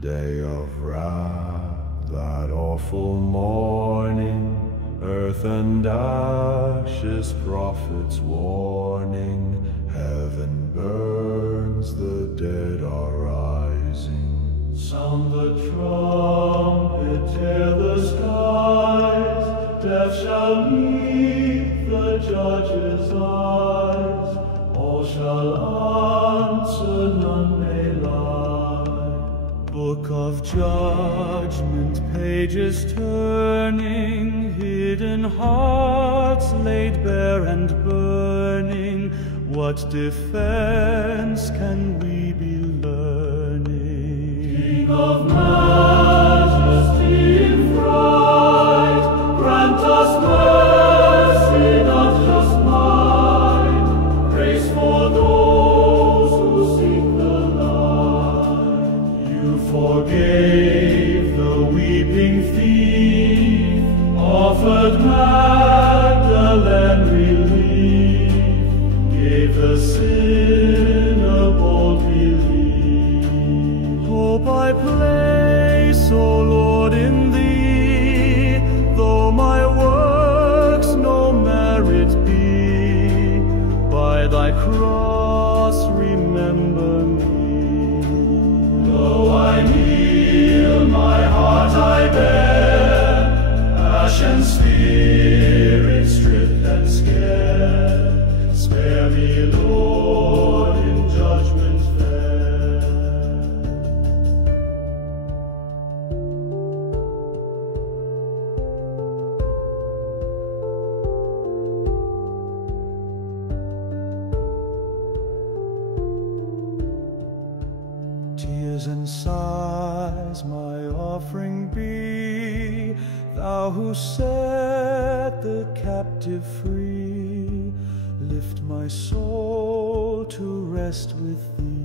Day of wrath, that awful morning, earth and ashes, prophets' warning. Heaven burns, the dead are rising. Sound the trumpet, tear the skies. Death shall meet the judge's eyes. All shall answer, none may lie. Book of judgment, pages turning, hidden hearts laid bare and burning. What defense can we be learning? King of majesty in fright, grant us mercy, not just might. Grace for those who seek the light. You forgave the weeping thief, offered Magdalene relief, gave the sinner bold belief. Hope I place, O Lord, in Thee, though my works no merit be. By Thy cross remember me. Though I kneel, my heart I bear, ashen spirit stripped and scared. Spare me, Lord, in judgment fair. Tears and sighs my offering be, Thou who set the captive free. Lift my soul to rest with Thee.